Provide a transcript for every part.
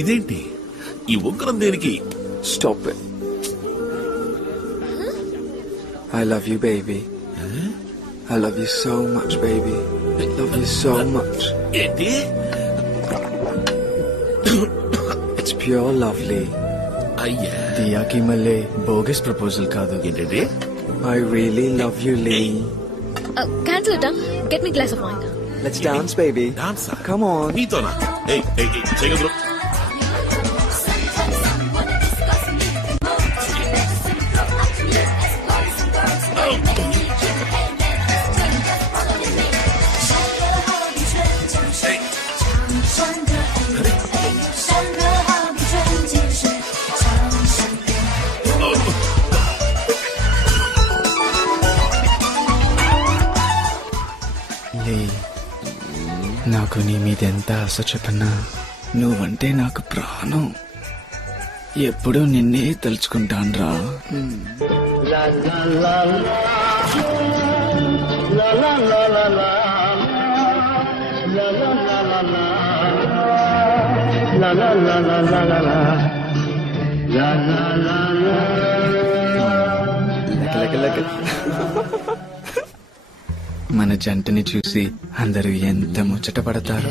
ఇదేంటి ఈ ఉగ్రం దేనికి? Stop it. I love you, baby. I love you so much, baby. I love you so much. ఏంటి? It's pure lovely. అయ్యా Diyaki Malay, bogus proposal kaadu. ఏంటంటే? I really love you, Lee. Cancel it, get me a glass of wine. Let's dance, baby. డాన్సా? Come on. నీతోనా? ఏయ్ ఏయ్ ఏయ్, చేయగలరు? Lee, నాకు నీ మీద ఎంత ఆశ చెప్పన్నా నువ్వంటే నాకు ప్రాణం. ఎప్పుడూ నిన్నే తలుచుకుంటాన్రా. మన జంటని చూసి అందరూ ఎంత ముచ్చట పడతారు.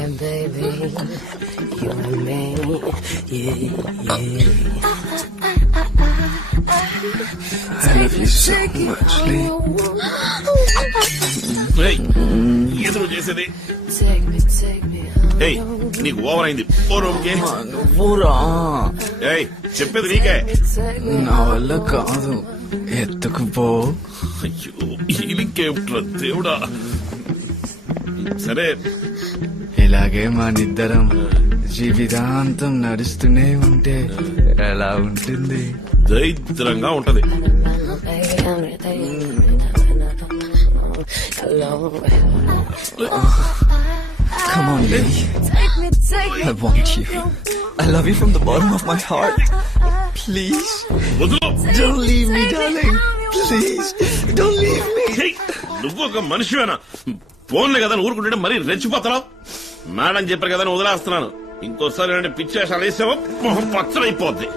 I love you so much, Lee. ఏయ్, ఎదురు చేసేది. ఏయ్, నీకు ఓవర్ అయింది. ఓ రూమ్కి. నువ్వురా. ఏయ్, చెప్పేది నీకే. నా వల్ల కాదు, ఎత్తుకు పో. అయ్యో, ఈలింకేమిట్రా దేవుడా. సరే, ఇలాగే మనిద్దరం జీవితాంతం నడుస్తూనే ఉంటే ఎలా ఉంటుంది? దరిద్రంగా ఉంటది. Come on, Lee. I want you. I love you from the bottom of my heart. Please, వదులు. don't leave me, darling. Please, don't leave me. ఏయ్, నువ్వు ఒక మనిషివేనా? ఫోన్లే కదా ఊరుకుంటే మరీ రెచ్చిపోతావు. మేడం చెప్పారు కదా వదిలేస్తున్నాను. ఇంకోసారి అంటే పిచ్చేసాలు వేసావో మొహం పచ్చడైపోద్ది.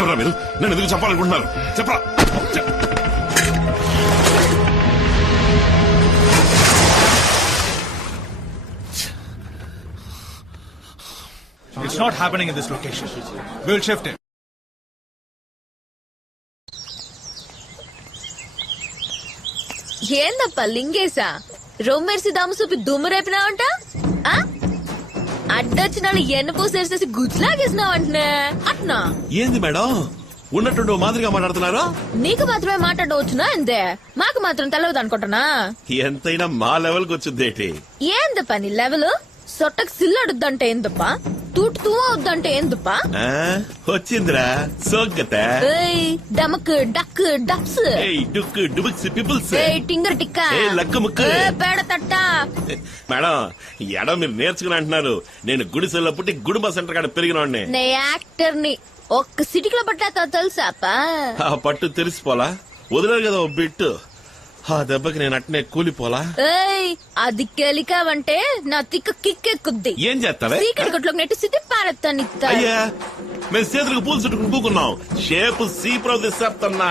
ఎవరా మీరు? నన్ను ఎందుకు చెప్పాలనుకుంటున్నారు? చెప్పరా? It's not happening in this location. We'll shift it. ఏందప్ప లింగేశా రొమ్మెర్సి దాము చూపి దుమ్ము రేపినావంట అడ్డొచ్చిన వాళ్ళు ఎన్న పూసేసేసి గుజ్లాగేసినావంటనే అట్నా ఏంది మేడం ఉన్నట్టు మాదిరిగా మాట్లాడుతున్నారా? నీకు మాత్రమే మాట్లాడవచ్చునా అంతే మాకు మాత్రం తెలవదు అనుకుంటున్నా ఎంతైనా మా లెవెల్కి వచ్చిందేటి. ఏందప్ప నీ లెవెల్ సొట్టకు సిల్లడుద్దంటే ఏందప్ప తూటు వద్దంటే ఏందప్పా వచ్చిందిరా సోగ్గత డమక్ డక్ డప్స్ డుక్ డుబుక్స్ పిపుల్స్ టింగర్ టిక్క లక్క ముక్క పేడ తట్ట మేడం ఎడం మీరు నేర్చుకుని అంటున్నారు. నేను గుడిసెల్లో పుట్టి గుడుంబ సెంటర్ కాడ పెరిగినోడ్ని. నే యాక్టర్ ని ఒక్క సిటీలో పట్టాక తెలుసాపా? ఆ పట్టు తెలిసిపోలా వదిలేరు కదా ఓ బిట్టు. ఆ దెబ్బకి నేను అట్నే కూలిపోలా. అది కెలికావంటే నా తిక్క కిక్కెక్కుద్ది. ఏం చేస్తావే? సీకటిలోకి నెట్టి సిద్ధి పారెత్తాను. అయ్యా మేము చేతులకు పూలు చుట్టుకుని పూకున్నాం. షేపు సీప్రో తీసేస్తున్నా.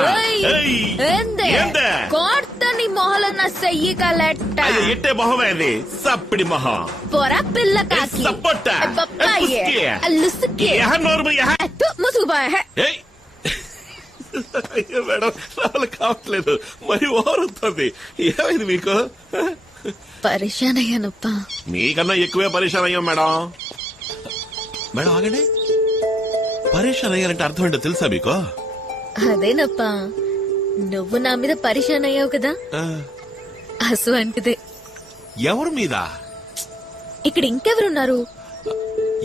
కోర్తని మొహల నా సెయ్యి కలెట్ట ఎట్టే మొహమే అది సప్పిడి మొహం. పొర పిల్ల కాకి ముసుగుబాయ్. అయ్యో మేడం రావాలి కావట్లేదు మరి ఓరుతుంది. ఏమైంది మీకు? పరిశాన్ అయ్యానప్ప. మీకన్నా ఎక్కువే పరిశాన్ అయ్యాం మేడం. మేడం ఆగండి. పరిశాన్ అయ్యారంటే అర్థం ఏంటో తెలుసా మీకు? అదేనప్ప నువ్వు నా మీద పరిశాన్ అయ్యావు కదా అసు అంటిదే. ఎవరి మీద? ఇక్కడ ఇంకెవరున్నారు?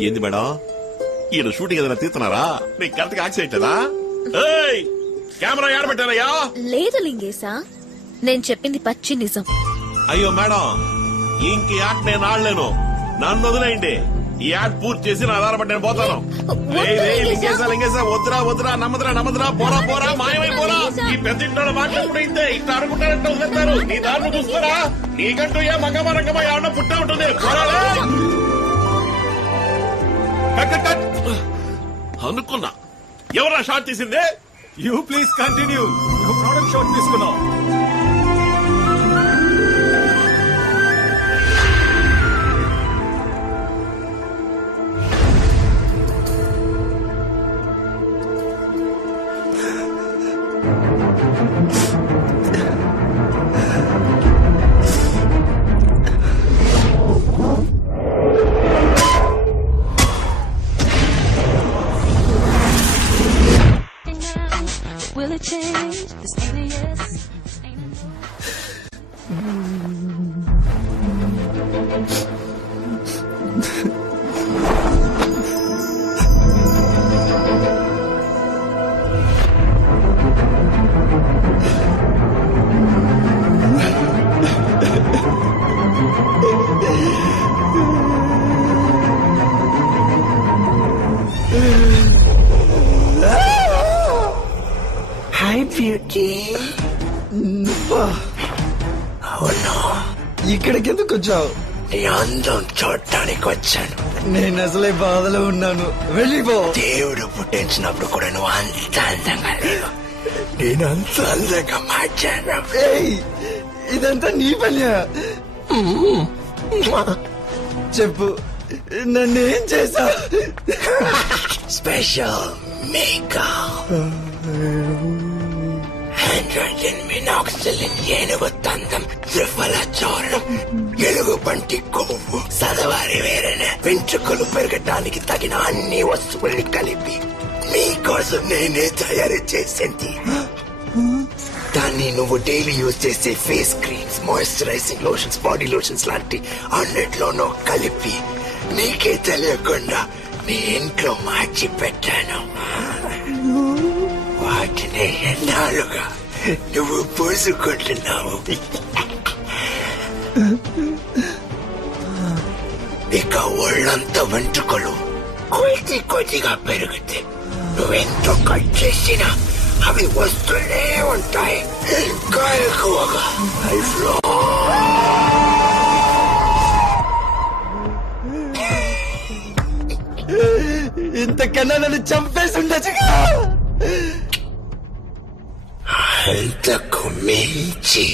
ఏంది మేడం ఈయన షూటింగ్ ఏదైనా తీస్తున్నారా? నీకు కరెక్ట్ గా యాక్సిడెంట్ కదా? కెమెరా ఏడబెట్టారయ్యా? లేదు లింగేశా నేను చెప్పింది పచ్చి నిజం. అయ్యో మేడం ఇంక యాడ్ నేను ఆడలేను. నన్ను వదిలేయండి. ఈ యాడ్ పూర్తి చేసి నా ఆధారపడి నేను పోతాను. లింగేశా వద్దురా వద్దురా నమ్మదురా నమ్మదురా పోరా పోరా మాయమైపోరా. ఈ పెద్ద ఇంట్లో మాట్లాడుకుంటే ఇంతే ఇట్లా అనుకుంటారంటే వదిలేస్తారు. నీ దారిని చూస్తారా? నీకంటూ ఏ మంగమ్మ రంగమ్మ ఏమన్నా పుట్టే ఉంటుంది. అనుకున్నా ఎవరా shot తీసిందే? You please continue. No product shot తీసుకున్నాం. Will it change this alias? Hi, beauty. అవును ఇక్కడికి ఎందుకు వచ్చావు? నీ అందం చూడటానికి వచ్చాను. నేను అసలే బాధలో ఉన్నాను. వెళ్ళిపో. దేవుడు పుట్టించినప్పుడు కూడా నువ్వు అంత అందంగా లేవు. నేను అంత అందంగా మార్చాను. ఇదంతా నీ పనియా? చెప్పు నన్నేం చేశా? స్పెషల్ మేకప్, హైడ్రోజన్ మినాక్సిలిన్, ఏనుగు తందం, త్రిఫల చూర్ణం, ఎలుగు పంటి కొవ్వు, సదవారి వేరైన వెంట్రుకలు పెరగటానికి తగిన అన్ని వస్తువుల్ని కలిపి మీకోసం నేనే తయారు చేసింది. దాన్ని నువ్వు డైలీ యూజ్ చేసే face creams, moisturising lotions, body lotions లాంటి అన్నిట్లోనూ కలిపి నీకే తెలియకుండా నీ ఇంట్లో మార్చి పెట్టాను. వాటిని ఎన్నాళ్ళుగా నువ్వు పూసుకుంటున్నావు. ఇక ఒళ్ళంతా వెంట్రుకలు కొద్ది కొద్దిగా పెరుగుతాయి. నువ్వెంతో కట్ చేసినా అవి వస్తూనే ఉంటాయి. ఇంకా ఎక్కువగా లైఫ్లో ఇంతకన్నా నన్ను చంపేసి ఉండొచ్చు. అంతకు మించి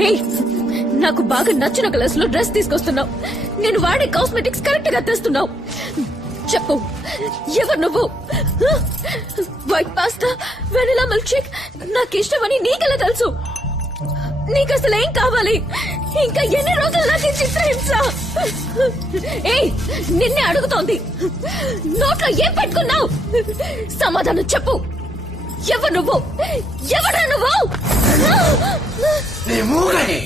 హే, నాకు బాగా నచ్చిన కలర్స్ లో డ్రెస్ తీసుకొస్తున్నావు. నేను వాడే కాస్మెటిక్స్ కరెక్ట్ గా తెస్తున్నావు. చెప్పు, ఎవరు నువ్వు? White pasta, vanilla milk shake నాకు ఇష్టమని నీకెలా తెలుసు? నీకు అసలు ఏం కావాలి? ఇంకా ఎన్ని రోజులు నాకు ఈ చిత్రహింస? ఏయ్, నిన్నే అడుగుతోంది. నోట్లో ఏం పెట్టుకున్నావు? సమాధానం చెప్పు. ఎవరు నువ్వు? ఎవరా నువ్వు? నే మూగనే